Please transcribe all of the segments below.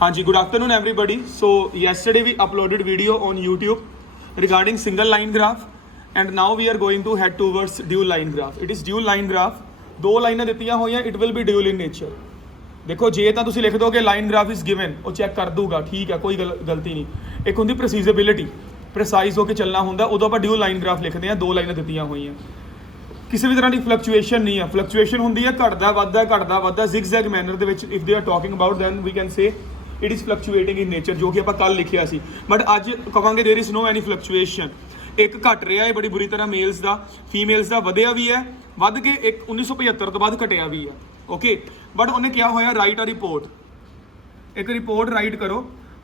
हाँ जी, good afternoon everybody. So yesterday we uploaded video on YouTube regarding single line graph and now we are going to head towards dual line graph. It is dual line graph. दो लाइनां ਦਿੱਤੀਆਂ ਹੋਈਆਂ, it will be dual in nature. देखो जे ਤਾਂ ਤੁਸੀਂ ਲਿਖ ਦੋਗੇ line graph is given, ਉਹ check ਕਰ ਦੂਗਾ, ਠੀਕ ਹੈ, ਕੋਈ ਗਲਤੀ ਨਹੀਂ। ਇੱਕ ਹੁੰਦੀ ਪ੍ਰੈਸੀਜ਼ੇਬਿਲਿਟੀ, ਪ੍ਰੈਸਾਈਜ਼ ਹੋ ਕੇ ਚੱਲਣਾ ਹੁੰਦਾ, ਉਦੋਂ ਆਪਾਂ ਡਿਊਲ ਲਾਈਨ ਗ੍ਰਾਫ ਲਿਖਦੇ ਹਾਂ, ਦੋ ਲਾਈਨਾਂ ਦਿੱਤੀਆਂ ਹੋਈਆਂ, ਕਿਸੇ ਵੀ ਤਰ੍ਹਾਂ ਦੀ ਫਲਕਚੁਏਸ਼ਨ ਨਹੀਂ ਹੈ। ਫਲਕਚੁਏਸ਼ਨ ਹੁੰਦੀ ਹੈ ਘਟਦਾ ਵੱਧਦਾ ਜ਼ਿਗਜ਼ੈਗ ਮੈਨਰ ਦੇ ਵਿੱਚ। If they are talking about then we can say it is fluctuating in nature, ਜੋ ਕਿ ਆਪਾਂ ਕੱਲ ਲਿਖਿਆ ਸੀ। ਬਟ ਅੱਜ ਕਹਾਂਗੇ there is no any fluctuation. ਇੱਕ ਘਟ ਰਿਹਾ ਹੈ ਬੜੀ ਬੁਰੀ ਤਰ੍ਹਾਂ ਮੇਲਸ ਦਾ, ਫੀਮੇਲਸ ਦਾ ਵਧਿਆ ਵੀ ਹੈ, ਵੱਧ ਕੇ ਇੱਕ 1975 ਤੋਂ ਬਾਅਦ ਘਟਿਆ ਵੀ ਹੈ। ਓਕੇ, ਬਟ ਉਹਨੇ ਕਿਹਾ ਹੋਇਆ ਰਾਈਟ ਅ ਰਿਪੋਰਟ, ਇੱਕ ਰਿਪੋਰਟ ਰਾਈਟ ਕਰੋ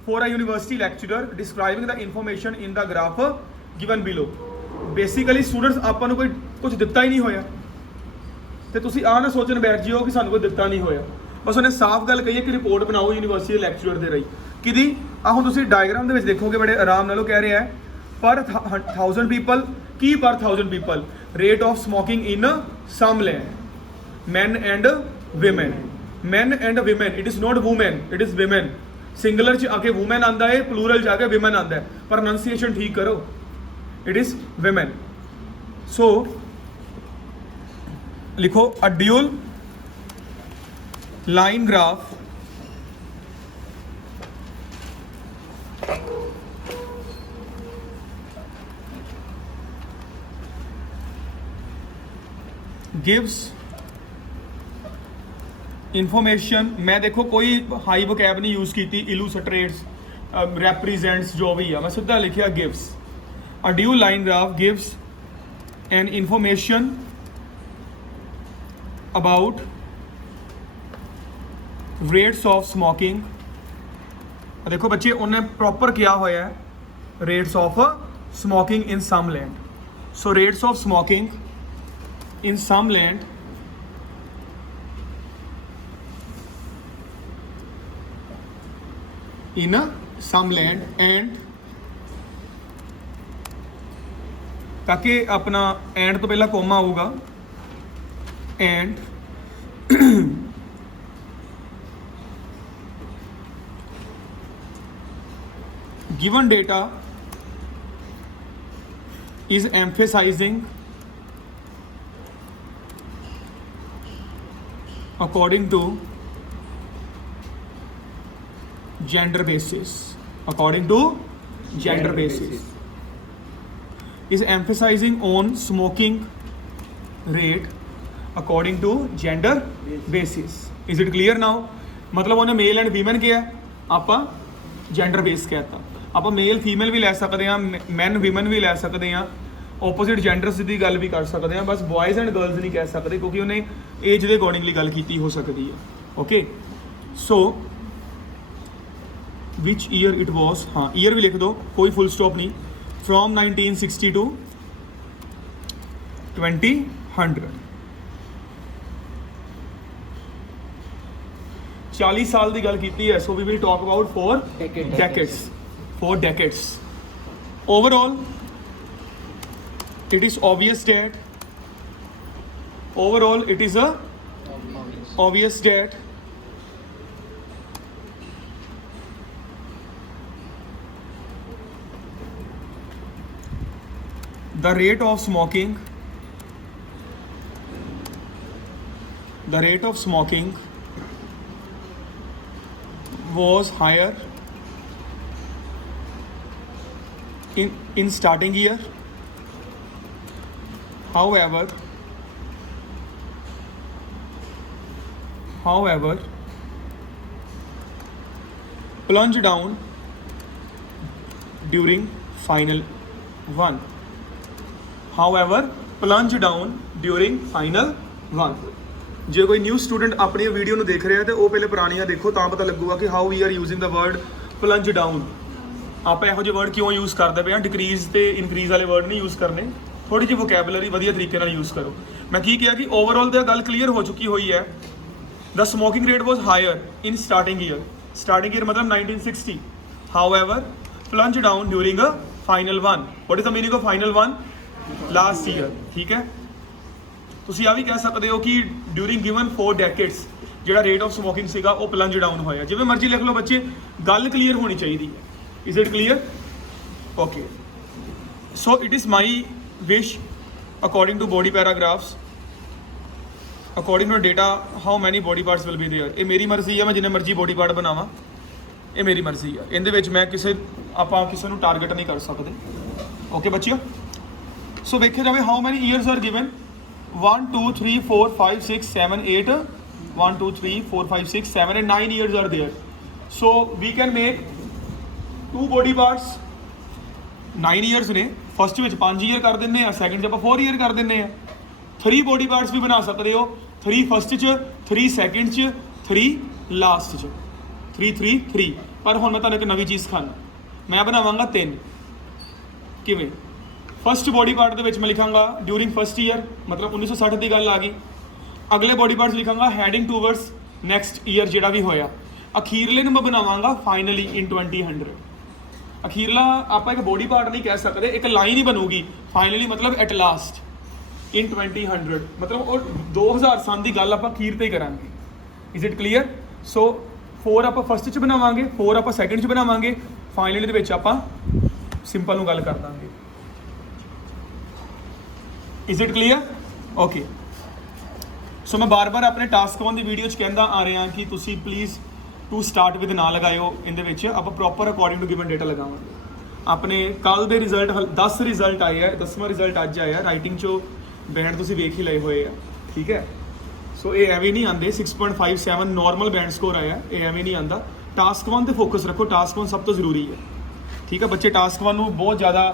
for a university lecturer ਡਿਸਕ੍ਰਾਈਬਿੰਗ the information in the graph given below. Basically students ਆਪਾਂ ਨੂੰ ਕੋਈ ਕੁਝ ਦਿੱਤਾ ਹੀ ਨਹੀਂ ਹੋਇਆ ਤੇ ਤੁਸੀਂ ਆਹ ਨਾ ਸੋਚਣ ਬੈਠ ਜਿਓ ਕਿ ਸਾਨੂੰ ਕੋਈ ਦਿੱਤਾ ਨਹੀਂ ਹੋਇਆ। ਬਸ ਉਹਨੇ ਸਾਫ਼ ਗੱਲ ਕਹੀ ਹੈ ਕਿ ਰਿਪੋਰਟ ਬਣਾਓ ਯੂਨੀਵਰਸਿਟੀ ਦੇ ਲੈਕਚਰਰ ਦੇ ਰਾਹੀਂ। ਕਿਹਦੀ? ਆਹ ਹੁਣ ਤੁਸੀਂ ਡਾਇਗਰਾਮ ਦੇ ਵਿੱਚ ਦੇਖੋਗੇ ਬੜੇ ਆਰਾਮ ਨਾਲ ਉਹ ਕਹਿ ਰਿਹਾ ਹੈ ਪਰ 1000 ਪੀਪਲ, ਕੀ per 1000 people rate of smoking in some land, men and women, men and women, it is not women, it is women। Singular ਚ ਆਕੇ ਵੂਮੈਨ ਆਂਦਾ ਹੈ, ਪਲੂਰਲ ਚ ਆਕੇ ਵਿਮਨ ਆਂਦਾ ਹੈ, ਪ੍ਰੋਨਾਂਸੀਏਸ਼ਨ ਠੀਕ ਕਰੋ, it is women। so ਲਿਖੋ a dual line graph gives information. ਮੈਂ ਦੇਖੋ ਕੋਈ ਹਾਈ ਵੋਕੈਬ ਨਹੀਂ ਯੂਜ਼ ਕੀਤੀ, ਇਲੂਸਟਰੇਟਸ, ਰੈਪਰੀਜ਼ੈਂਟਸ, ਜੋ ਵੀ ਆ, ਮੈਂ ਸਿੱਧਾ ਲਿਖਿਆ gives. A dual line graph gives an information about rates of smoking. ਦੇਖੋ ਬੱਚੇ, ਉਹਨੇ ਪ੍ਰੋਪਰ ਕਿਹਾ ਹੋਇਆ ਹੈ rates of smoking in some land. So rates of smoking in some land and ताकि अपना एंड तो पहला कोमा होगा and given data is emphasizing according to gender basis, according to gender basis, is emphasizing on smoking rate according to gender basis। is it clear now? मतलब ਉਹਨੇ ਮੇਲ and female ਕਿਹਾ, ਆਪਾਂ gender base ਕਹਿਤਾ। ਆਪਾਂ male female ਵੀ ਲੈ ਸਕਦੇ ਹਾਂ, ਮੈਨ ਵੀਮਨ ਵੀ ਲੈ ਸਕਦੇ ਹਾਂ, ਓਪੋਜ਼ਿਟ ਜੈਂਡਰਸ ਦੀ ਗੱਲ ਵੀ ਕਰ ਸਕਦੇ ਹਾਂ, ਬਸ ਬॉयਜ਼ ਐਂਡ ਗਰਲਸ ਨਹੀਂ ਕਹਿ ਸਕਦੇ ਕਿਉਂਕਿ ਉਹਨੇ ਏਜ ਦੇ ਅਕੋਰਡਿੰਗਲੀ ਗੱਲ ਕੀਤੀ ਹੋ ਸਕਦੀ ਹੈ। Okay, so which year it was, ਹਾਂ ਈਅਰ ਵੀ ਲਿਖ ਦਿਓ, ਕੋਈ ਫੁੱਲ ਸਟਾਪ ਨਹੀਂ। ਫਰੋਮ 1960 ਟੂ 2000, 40 ਸਾਲ ਦੀ ਗੱਲ ਕੀਤੀ ਹੈ। So we will talk about 4 decades। overall it is obvious that the rate of smoking was higher in starting year, however plunge down during final one, ਜੇ ਕੋਈ ਨਿਊ ਸਟੂਡੈਂਟ ਆਪਣੀ video ਨੂੰ ਦੇਖ ਰਿਹਾ ਤੇ ਉਹ ਪਹਿਲੇ ਪੁਰਾਣੀਆਂ ਦੇਖੋ, ਤਾਂ ਪਤਾ ਲੱਗੂਗਾ ਕਿ how we are using the word plunge down. ਆਪਾਂ ਇਹੋ ਜਿਹੇ ਵਰਡ ਕਿਉਂ ਯੂਜ਼ ਕਰਦੇ ਪਏ ਹਾਂ? ਡਿਕਰੀਜ਼ ਤੇ ਇਨਕਰੀਜ਼ ਵਾਲੇ ਵਰਡ ਨਹੀਂ ਯੂਜ਼ ਕਰਨੇ, ਥੋੜੀ ਜਿਹੀ ਵੋਕੈਬਲਰੀ ਵਧੀਆ ਤਰੀਕੇ ਨਾਲ ਯੂਜ਼ ਕਰੋ। ਮੈਂ ਕੀ ਕਿਹਾ ਕਿ ਓਵਰਆਲ ਤਾਂ ਗੱਲ ਕਲੀਅਰ ਹੋ ਚੁੱਕੀ ਹੋਈ ਹੈ। ਦ ਸਮੋਕਿੰਗ ਰੇਟ ਵਾਜ਼ ਹਾਇਰ ਇਨ ਸਟਾਰਟਿੰਗ ਈਅਰ ਮਤਲਬ 1960, however plunge down during a final one। what is the meaning of final one? last year। ਠੀਕ ਹੈ, ਤੁਸੀਂ ਆ ਵੀ ਕਹਿ ਸਕਦੇ ਹੋ ਕਿ during given 4 decades ਜਿਹੜਾ ਰੇਟ ਆਫ ਸਮੋਕਿੰਗ ਸੀਗਾ ਉਹ ਪਲੰਜ ਡਾਊਨ ਹੋਇਆ। ਜਿਵੇਂ ਮਰਜ਼ੀ ਲਿਖ ਲਓ ਬੱਚੇ, ਗੱਲ ਕਲੀਅਰ ਹੋਣੀ ਚਾਹੀਦੀ ਹੈ। Is it clear? Okay, so it is my wish according to body paragraphs, according to data how many body parts will be there. ਇਹ ਮੇਰੀ ਮਰਜ਼ੀ ਹੈ, ਮੈਂ ਜਿੰਨੇ ਮਰਜ਼ੀ ਬੋਡੀ ਪਾਰਟ ਬਣਾਵਾਂ, ਇਹ ਮੇਰੀ ਮਰਜ਼ੀ ਹੈ। ਇਹਦੇ ਵਿੱਚ ਮੈਂ ਆਪਾਂ ਕਿਸੇ ਨੂੰ ਟਾਰਗੇਟ ਨਹੀਂ ਕਰ ਸਕਦੇ। ਓਕੇ ਬੱਚਿਓ, ਸੋ ਵੇਖਿਆ ਜਾਵੇ how many years are given, 1 2 3 4 5 6 7 8 1 2 3 4 5 6 7 and 9 years are there. So we can make 2 body parts 9 years ਨੇ। ਫਸਟ ਵਿੱਚ 5 ਈਅਰ ਕਰ ਦਿੰਦੇ ਆ, ਸੈਕੰਡ 'ਚ ਆਪਾਂ 4 ਈਅਰ ਕਰ ਦਿੰਦੇ ਆ। 3 ਬੋਡੀ ਪਾਰਟਸ ਵੀ ਬਣਾ ਸਕਦੇ ਹੋ, 3 ਫਸਟ 'ਚ, 3 ਸੈਕੰਡ 'ਚ, 3 ਲਾਸਟ 'ਚ, 3 3 3। ਪਰ ਹੁਣ ਮੈਂ ਤੁਹਾਨੂੰ ਇੱਕ ਨਵੀਂ ਚੀਜ਼ ਸਿਖਾਉਣਾ, ਮੈਂ ਬਣਾਵਾਂਗਾ 3। ਕਿਵੇਂ? ਫਸਟ ਬੋਡੀ ਪਾਰਟ ਦੇ ਵਿੱਚ ਮੈਂ ਲਿਖਾਂਗਾ ਡਿਊਰਿੰਗ ਫਸਟ ਈਅਰ, ਮਤਲਬ 1960 ਦੀ ਗੱਲ ਆ ਗਈ। ਅਗਲੇ ਬੋਡੀ ਪਾਰਟਸ ਲਿਖਾਂਗਾ ਹੈਡਿੰਗ ਟੂਵਰਡਸ ਨੈਕਸਟ ਈਅਰ ਜਿਹੜਾ ਵੀ ਹੋਇਆ। ਅਖੀਰਲੇ ਨੂੰ ਮੈਂ ਬਣਾਵਾਂਗਾ ਫਾਈਨਲੀ ਇਨ 2000। ਅਖੀਰਲਾ ਆਪਾਂ ਇੱਕ ਬੋਡੀ ਪਾਰਟ ਨਹੀਂ ਕਹਿ ਸਕਦੇ, ਇੱਕ ਲਾਈਨ ਹੀ ਬਣੂਗੀ ਫਾਈਨਲੀ, ਮਤਲਬ ਐਟ ਲਾਸਟ ਇਨ 2000, ਮਤਲਬ ਉਹ 2000 ਸਾਲ ਦੀ ਗੱਲ ਆਪਾਂ ਅਖੀਰ ਤੇ ਹੀ ਕਰਾਂਗੇ। Is it clear? ਸੋ 4 ਆਪਾਂ ਫਸਟ 'ਚ ਬਣਾਵਾਂਗੇ, 4 ਆਪਾਂ ਸੈਕੰਡ 'ਚ ਬਣਾਵਾਂਗੇ, ਫਾਈਨਲੀ ਦੇ ਵਿੱਚ ਆਪਾਂ ਸਿੰਪਲ ਨੂੰ ਗੱਲ ਕਰ ਦਾਂਗੇ। Is it clear? ਓਕੇ, ਸੋ ਮੈਂ ਬਾਰ-ਬਾਰ ਆਪਣੇ ਟਾਸਕ 1 ਦੀ ਵੀਡੀਓ 'ਚ ਕਹਿੰਦਾ ਆ ਰਿਹਾ ਕਿ ਤੁਸੀਂ ਪਲੀਜ਼ ਟੂ ਸਟਾਰਟ ਵਿਦ ਨਾ ਲਗਾਇਓ। ਇਹਦੇ ਵਿੱਚ ਆਪਾਂ proper according to given data ਲਗਾਵਾਂਗੇ। ਆਪਣੇ ਕੱਲ ਦੇ ਰਿਜ਼ਲਟ 10 ਰਿਜ਼ਲਟ ਆਏ ਆ, 10ਵਾਂ ਰਿਜ਼ਲਟ ਅੱਜ ਆਇਆ। ਰਾਈਟਿੰਗ 'ਚੋਂ ਬੈਂਡ ਤੁਸੀਂ ਵੇਖ ਹੀ ਲਏ ਹੋਏ ਆ, ਠੀਕ ਹੈ? ਸੋ ਇਹ ਐਵੇਂ ਨਹੀਂ ਆਉਂਦੇ, 6.57 ਨਾਰਮਲ ਬੈਂਡ ਸਕੋਰ ਆਇਆ, ਇਹ ਐਵੇਂ ਨਹੀਂ ਆਉਂਦਾ। ਟਾਸਕ 1 ਤੇ ਫੋਕਸ ਰੱਖੋ, ਟਾਸਕ 1 ਸਭ ਤੋਂ ਜ਼ਰੂਰੀ ਹੈ, ਠੀਕ ਹੈ? ਬੱਚੇ ਟਾਸਕ 1 ਨੂੰ ਬਹੁਤ ਜ਼ਿਆਦਾ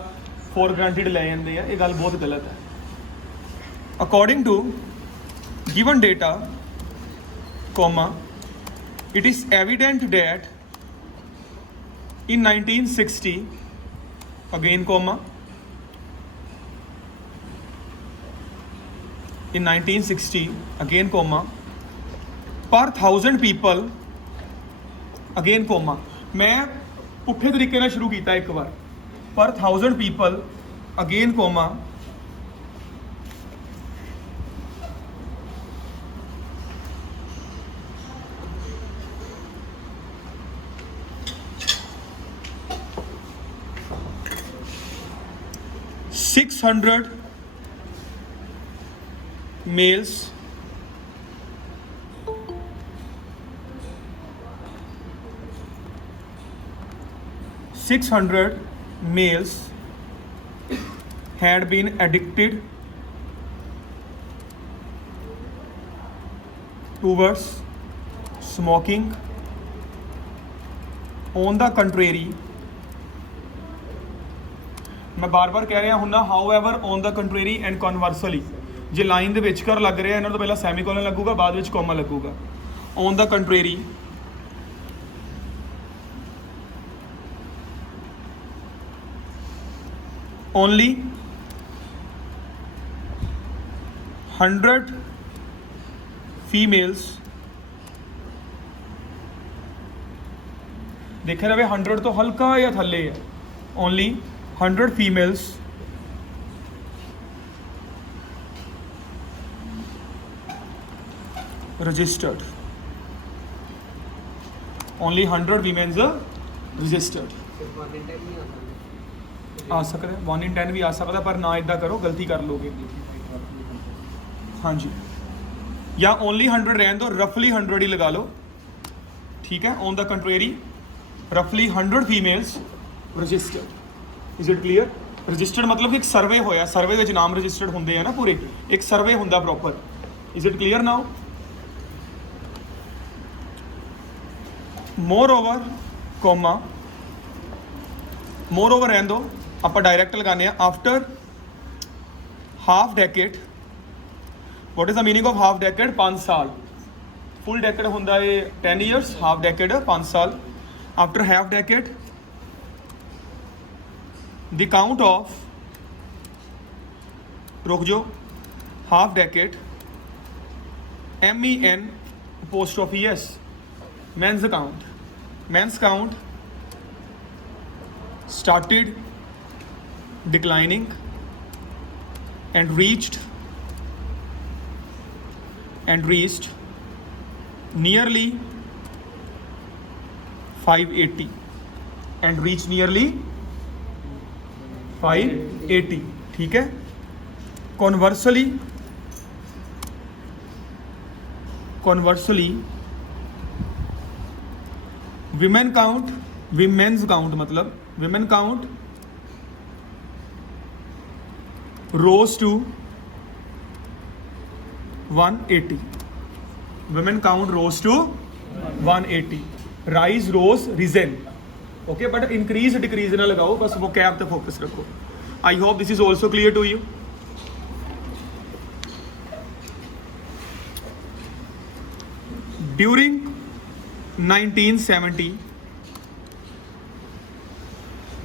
ਫੋਰ ਗ੍ਰਾਂਟਿਡ ਲੈ ਜਾਂਦੇ ਆ, ਇਹ ਗੱਲ ਬਹੁਤ ਗਲਤ ਹੈ। According to given data, comma, it is evident that in 1960, again comma, in 1960, again comma, per 1000 people, again comma, मैं ਪੁੱਠੇ ਤਰੀਕੇ ਨਾਲ ਸ਼ੁਰੂ ਕੀਤਾ ਇੱਕ ਵਾਰ, per 1000 people, again comma, $600 males had been addicted towards smoking. On the contrary, ਮੈਂ ਬਾਰ-ਬਾਰ ਕਹਿ ਰਿਹਾ ਹੁੰਨਾ, ਹਾਊਐਵਰ ਔਨ ਦਾ ਕੰਟਰੇਰੀ ਐਂਡ ਕਨਵਰਸਲੀ। ਜੇ ਲਾਈਨ ਦੇ ਵਿਚਕਾਰ ਲੱਗ ਰਿਹਾ, ਇਹਨਾਂ ਤੋਂ ਪਹਿਲਾਂ ਸੈਮੀਕੋਲਨ ਲੱਗੂਗਾ, ਬਾਅਦ ਵਿੱਚ ਕੋਮਾ ਲੱਗੂਗਾ। ਔਨ ਦਾ ਕੰਟਰੇਰੀ, ਓਨਲੀ 100 ਫੀਮੇਲਸ, ਦੇਖਿਆ ਜਾਵੇ 100 ਤੋਂ ਹਲਕਾ ਜਾਂ ਥੱਲੇ ਹੈ, only 100 females registered, only 100 women registered। ਆ ਸਕਦਾ 1 in 10 ਵੀ ਆ ਸਕਦਾ, ਪਰ ਨਾ ਇਦਾਂ ਕਰੋ, ਗਲਤੀ ਕਰ ਲੋਗੇ। ਹਾਂਜੀ, ਜਾਂ ਓਨਲੀ 100 ਰਹਿਣ ਦਿਓ, ਰਫਲੀ 100 ਹੀ ਲਗਾ ਲਓ, ਠੀਕ ਹੈ? ਔਨ ਦਾ ਕੰਟਰੇਰੀ, ਰਫਲੀ 100 females registered. Is it clear? Registered ਮਤਲਬ ਇੱਕ ਸਰਵੇ ਹੋਇਆ, ਸਰਵੇ ਵਿੱਚ ਨਾਮ ਰਜਿਸਟਰਡ ਹੁੰਦੇ ਆ ਨਾ ਪੂਰੇ, ਇੱਕ ਸਰਵੇ ਹੁੰਦਾ proper. Is it clear now? More over comma, more over ਰਹਿਣ ਦਿਓ, ਆਪਾਂ ਡਾਇਰੈਕਟ ਲਗਾਉਂਦੇ ਆ। After half decade, what is the meaning of half decade? 5 ਸਾਲ। ਫੁੱਲ ਡੈਕੇਡ ਹੁੰਦਾ ਹੈ 10 years, ਹਾਫ ਡੈਕੇਡ 5 ਸਾਲ। After half decade, the count of, रुक जाओ, half decade, MEN apostrophe S, men's count started declining and reached nearly 580 and reach nearly 580, ठीक है। conversely women's count मतलब women count rose to 180, women count rose to 180, rise rose risen, okay, but increase decrease ना लगाओ, बस वो cap पे focus रखो। I hope this is also clear to you. During 1970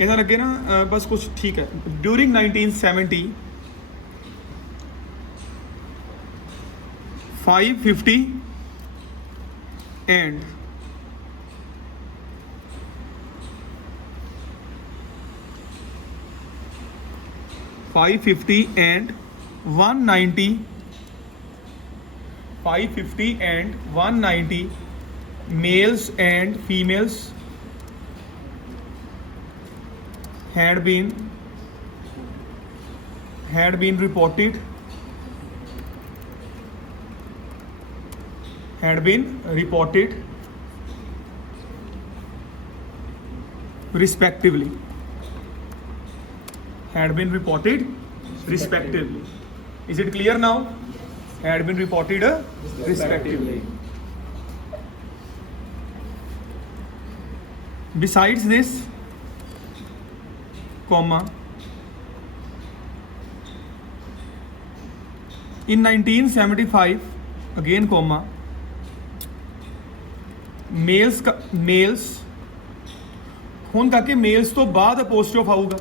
इधर लगे ना बस कुछ ठीक है। During 1970 550 and 550 and 190, 550 and 190 males and females had been reported respectively. Had been reported respectively. Is it clear now? Had been reported respectively. Besides this, comma, in 1975, again comma, males ਹੁਣ ਤੱਕ mails ਤੋਂ ਬਾਅਦ ਅਪੋਸਟ੍ਰੋਫ ਆਊਗਾ,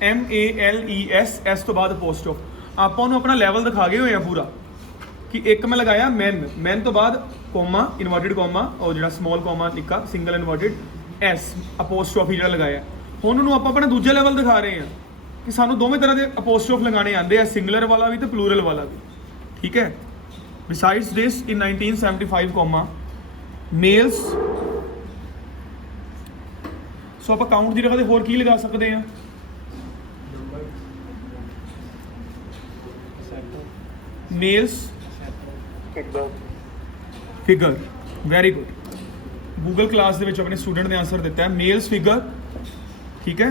MELES ਤੋਂ ਬਾਅਦ ਅਪੋਸਟ੍ਰੋਫ। ਆਪਾਂ ਉਹਨੂੰ ਆਪਣਾ ਲੈਵਲ ਦਿਖਾ ਗਏ ਹੋਏ ਆ ਪੂਰਾ ਕਿ ਇੱਕ ਮੈਂ ਲਗਾਇਆ ਮੈਨ ਤੋਂ ਬਾਅਦ ਕੋਮਾ, ਇਨਵਰਟਿਡ ਕੋਮਾ, ਉਹ ਜਿਹੜਾ ਸਮਾਲ ਕੋਮਾ ਨਿੱਕਾ ਸਿੰਗਲ ਇਨਵਰਟਿਡ ਐਸ ਅਪੋਸਟ੍ਰੋਫੀ ਜਿਹੜਾ ਲਗਾਇਆ। ਹੁਣ ਉਹਨੂੰ ਆਪਾਂ ਆਪਣਾ ਦੂਜਾ ਲੈਵਲ ਦਿਖਾ ਰਹੇ ਹਾਂ ਕਿ ਸਾਨੂੰ ਦੋਵੇਂ ਤਰ੍ਹਾਂ ਦੇ ਅਪੋਸਟ੍ਰੋਫ ਲਗਾਉਣੇ ਆਉਂਦੇ ਆ, ਸਿੰਗੂਲਰ ਵਾਲਾ ਵੀ ਤੇ ਪਲੂਰਲ ਵਾਲਾ ਵੀ, ਠੀਕ ਹੈ। ਬਿਸਾਈਡਸ ਦਿਸ ਇਨ 1975 ਕੋਮਾ ਮੇਲਸ, ਸੋ ਆਪਾਂ ਕਾਊਂਟ ਦੀ ਜਗ੍ਹਾ ਤੇ ਹੋਰ ਕੀ ਲਗਾ ਸਕਦੇ ਆ? Mails figure, very good. Google class ਦੇ ਵਿੱਚ ਆਪਣੇ ਸਟੂਡੈਂਟ ਨੇ ਆਨਸਰ ਦਿੱਤਾ ਹੈ ਮੇਲਸ ਫਿਗਰ, ਠੀਕ ਹੈ।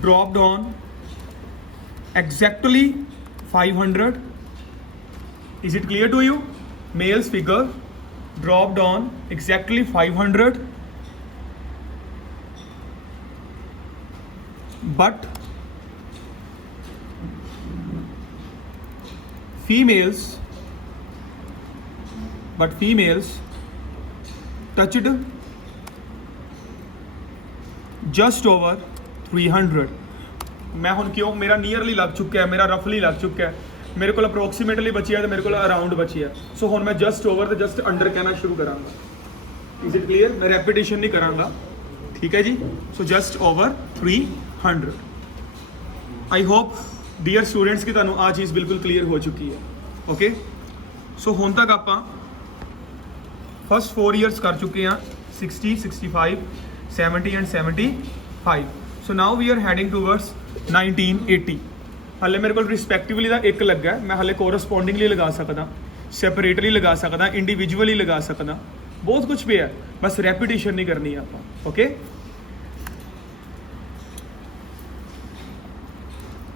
Dropped on exactly 500. Is it clear to you? Male's figure dropped on exactly 500, but females touched just over 300. मैं ਹੁਣ ਕਿਉਂ ਮੇਰਾ ਨੀਅਰਲੀ ਲੱਗ ਚੁੱਕਿਆ, ਮੇਰਾ ਰਫਲੀ ਲੱਗ ਚੁੱਕਿਆ, ਮੇਰੇ ਕੋਲ ਅਪਰੋਕਸੀਮੇਟਲੀ ਬਚਿਆ ਤੇ ਮੇਰੇ ਕੋਲ ਅਰਾਊਂਡ ਬਚਿਆ। ਸੋ ਹੁਣ ਮੈਂ ਜਸਟ ਓਵਰ ਤੇ ਜਸਟ ਅੰਡਰ ਕਹਿਣਾ ਸ਼ੁਰੂ ਕਰਾਂਗਾ। Is it clear? ਮੈਂ ਰੈਪੀਟੀਸ਼ਨ ਨਹੀਂ ਕਰਾਂਗਾ, ਠੀਕ ਹੈ ਜੀ। So just over 300। I hope dear students ਕਿ ਤੁਹਾਨੂੰ ਆਹ ਚੀਜ਼ ਬਿਲਕੁਲ ਕਲੀਅਰ ਹੋ ਚੁੱਕੀ ਹੈ। ਓਕੇ, ਸੋ ਹੁਣ ਤੱਕ ਆਪਾਂ ਫਸਟ 4 ਇਅਰਸ ਕਰ ਚੁੱਕੇ ਹਾਂ, 60, 65, 70 and 75। So now we are heading towards 1980। ਹਾਲੇ ਮੇਰੇ ਕੋਲ ਰਿਸਪੈਕਟਿਵਲੀ ਦਾ ਇੱਕ ਲੱਗਾ, ਮੈਂ ਹਾਲੇ ਕੋਰਸਪੋਂਡਿੰਗਲੀ ਲਗਾ ਸਕਦਾ, ਸੈਪਰੇਟਲੀ ਲਗਾ ਸਕਦਾ, ਇੰਡੀਵਿਜੂਅਲੀ ਲਗਾ ਸਕਦਾ, ਬਹੁਤ ਕੁਝ ਪਿਆ, ਬਸ ਰੈਪੀਟੀਸ਼ਨ ਨਹੀਂ ਕਰਨੀ ਆਪਾਂ। Okay,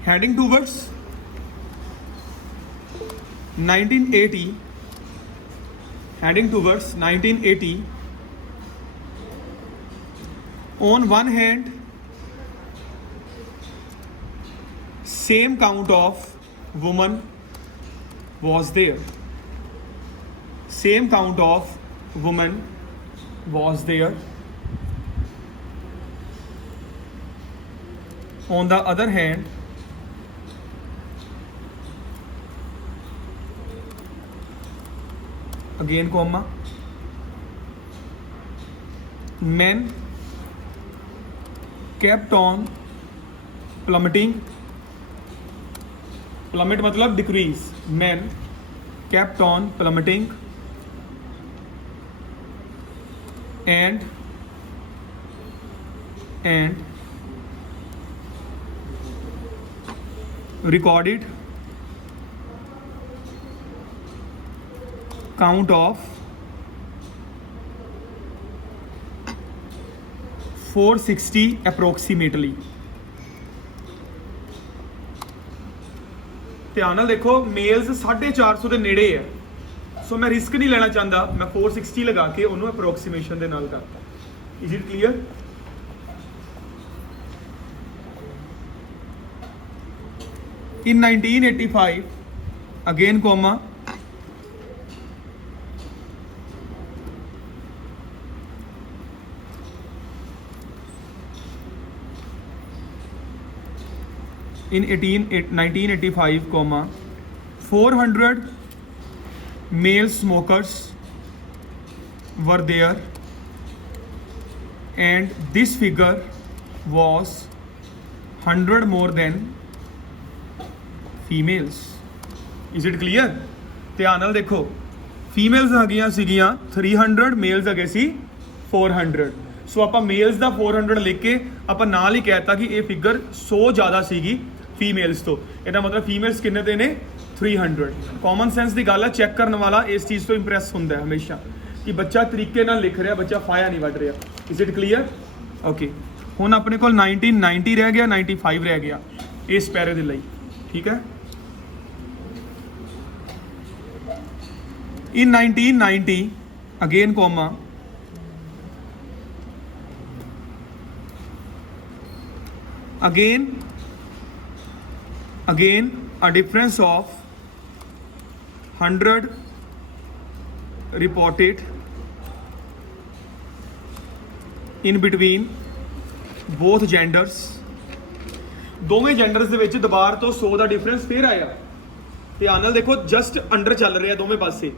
heading towards 1980, heading towards 1980. On one hand, same count of women was there. Same count of women was there. On the other hand, again comma, men kept on plummeting. Plummet मतलब decrease. Men kept on plummeting and recorded count of 460 approximately। ध्यान नाल देखो mails 450 ਦੇ ਨੇੜੇ ਹੈ, सो मैं risk नहीं लेना चाहता, मैं 460 लगा के उन्होंने अप्रोक्सीमेशन ਦੇ ਨਾਲ ਕਰਤਾ। Is it clear? In 1985 again comma in 1985 comma 400 male smokers were there and this figure was 100 more than females. Is it clear? ध्यान नाल देखो फीमेल्स हैगियां सीगियां 300, मेल्स हैगे सी 400। सो आप मेल्स का 400 लिख के आप नाल ही कहता कि ये फिगर 100 ज़्यादा सीगी फीमेल्स तो, इसका मतलब फीमेल्स किन्ने दे ने 300। कॉमन सेंस की गल है, चैक करने वाला इस चीज़ तो इंप्रैस होंदा है हमेशा कि बच्चा तरीके नाल लिख रहा, बच्चा फाया नहीं वढ़ रहा। Is it clear? ओके, हुण अपने कोल 1990 रह गया, 95 रह गया इस पैरे दे लई, ठीक है। In 1990 again comma again a difference of 100 reported in between both genders। दोवें जेंडर्स ਦੇ ਵਿੱਚ ਦੁਬਾਰ ਤੋਂ 100 ਦਾ ਡਿਫਰੈਂਸ ਫੇਰ ਆਇਆ। ਧਿਆਨ ਨਾਲ ਦੇਖੋ ਜਸਟ ਅੰਡਰ ਚੱਲ ਰਿਹਾ ਦੋਵੇਂ ਪਾਸੇ,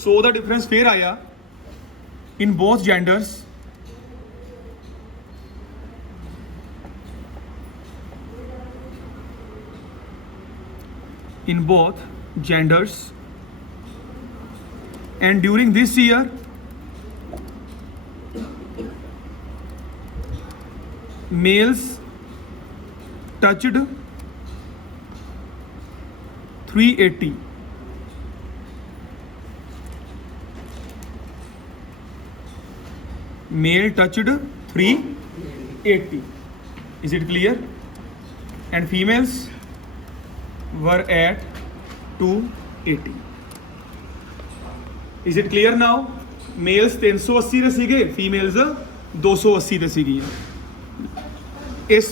100 ਦਾ ਡਿਫਰੈਂਸ ਫੇਰ ਆਇਆ in both genders and during this year males touched 380 male touched 380। is it clear? and females were at 280। is it clear now? males 380 ਦੇ ਸੀਗੇ, females 280 ਦੇ ਸੀਗੀਆਂ। ਇਸ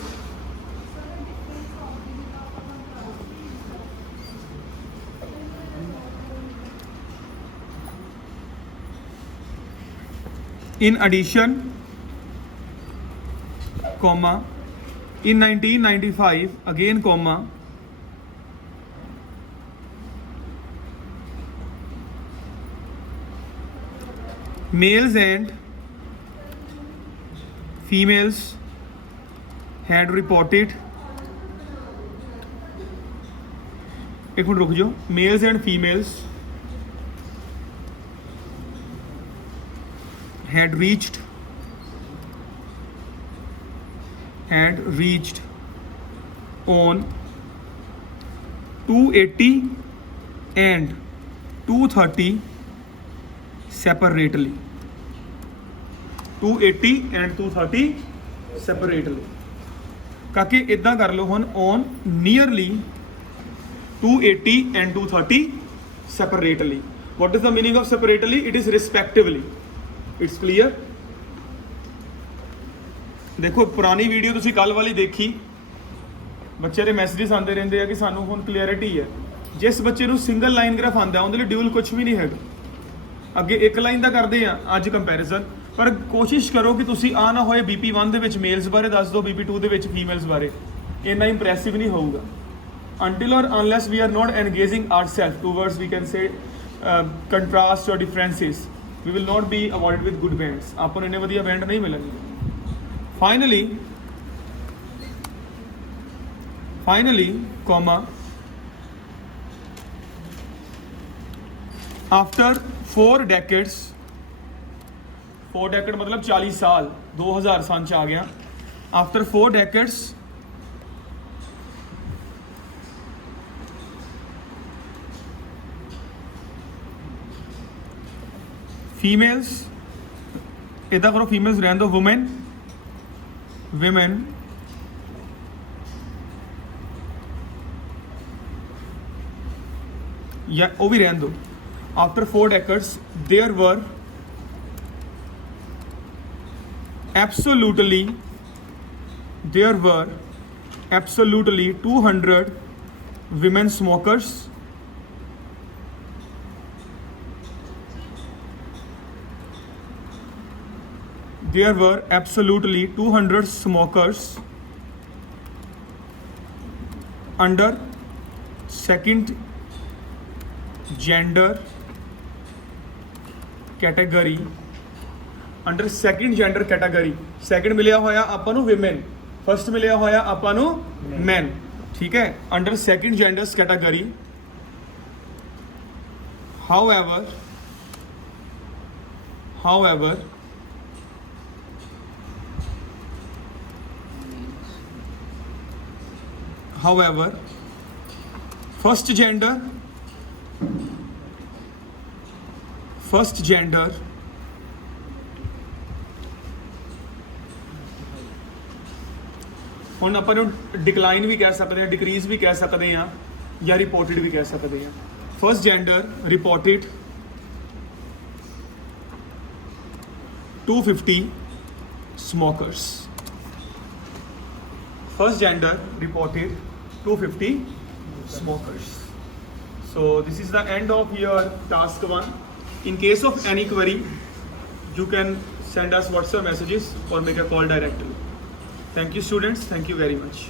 in addition comma in 1995 again comma males and females had reported, एक minute रुक जाओ, males and females had reached on 280 and 230 separately। 280 and 230 separately। काके इदां कर लो हुण on nearly 280 and 230 separately। what is the meaning of separately? it is respectively। It's clear? देखो पुरानी video तुसी कल वाली देखी, बच्चे दे मैसेजेस आते रहते हैं कि सानू हुण क्लैरिटी है। जिस बच्चे नू सिंगल लाइन ग्राफ आंदा उहदे लई ड्यूल कुछ भी नहीं है। अगे एक लाइन का करते हैं अज कंपैरिजन, पर कोशिश करो कि तुसी आ ना होए BP1 दे विच मेल्स बारे दस दो, BP2 दे विच फीमेल्स बारे, इन्ना इंप्रैसिव नहीं होगा until or unless we are not engaging ourselves towards, we can say, contrast or differences, we will not be awarded with good bands। आपको इन्ने वधिया बैंड नहीं मिलेंगे। Finally comma after 4 decades, 4 decade मतलब 40 साल, 2000 सन च आ गया। आफ्टर 4 डेकेड्स फीमेल्स, इदा करो फीमेल्स रहने दो, वुमेन या वो भी रहने दो। After 4 decades there were absolutely 200 women smokers, there were absolutely 200 smokers under second gender category, under second gender category. Second मिलिया होया आपां नूं विमेन, फर्स्ट मिलिया होया आपां नूं मैन, ठीक है। Under second genders category, however first gender ਹੁਣ ਆਪਾਂ ਨੂੰ डिक्लाइन भी कह सकते हैं, डिक्रीज भी कह सकते हैं या रिपोर्टेड भी कह सकते हैं। First gender reported 250 smokers, first gender reported 250 smokers. So this is the end of your task 1. In case of any query, you can send us WhatsApp messages or make a call directly. Thank you students, thank you very much.